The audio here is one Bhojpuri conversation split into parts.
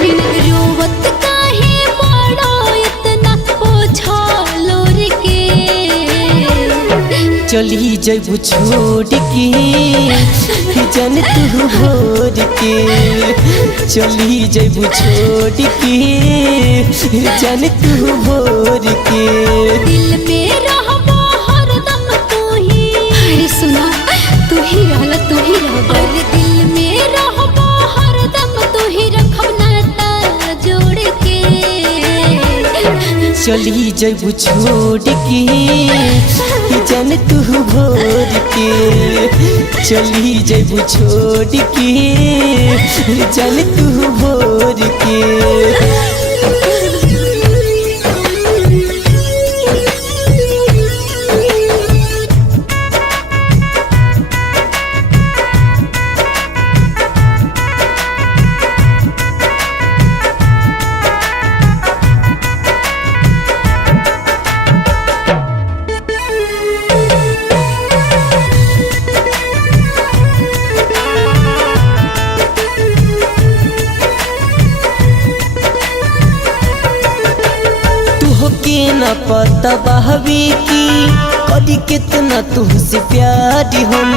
बिन रोवत काहे बड़ो इतना पोछा लोर के। चली जब छोड़ के जन तू भोर के, चली जब छोड़ के जन तू भोर के। दिल में रहबो हरदम तू ही, अरे सुना तू ही रहला तू ही रहबो। अरे दिल में रहबो हरदम तू ही रखब नाता जोड़ के। चली जब छोड़ के जन तू भोर के, चली जब छोड़ के जन तू भोर के। के न पता बहवे की करी कितना तुमसे प्यार हम,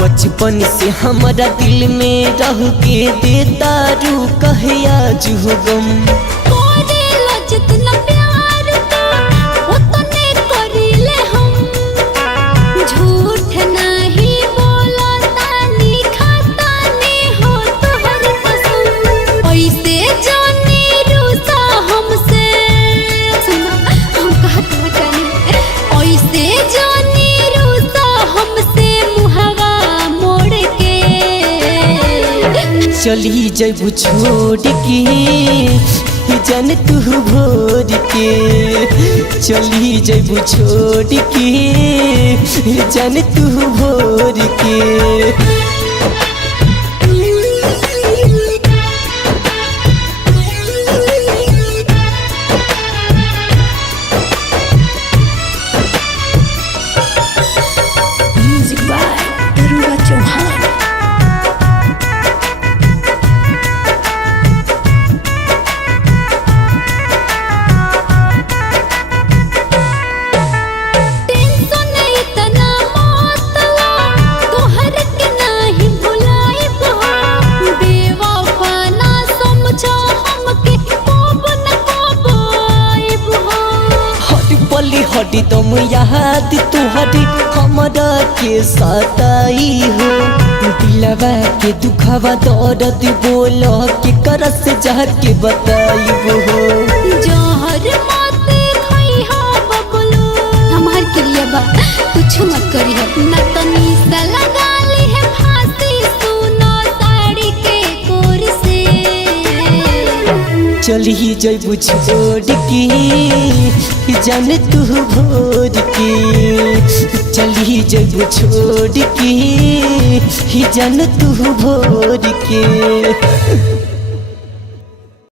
बचपन से हमारा दिल में रह के देता रू कहे आज हो गम। जितना प्यार तो उतने करीले हम, झूठ नहीं बोला तानी खाता नहीं हो तुहर कसम। ऐसे जानी रूसा हमसे, ऐसे जानी रूसा हमसे मुहवा मोड़ के। चली जब छोड़ के जन तू भोर के, चली जब छोड़ के जन तू भोर के। हटी तुम याद तुहरी हमारा के सताई हो, दिलवा के दुखवा दर्द बोलो के करस जाके बताई हो। जहर मत खइहा बबलू, हमार क्रिया बा कुछ मत करी ना तनी सा लगा ली है फांसी सुनो साड़ी के कोर से। चली जब छोड़ के जन तू भोर के, चली जब छोड़ के जन तू भोर के।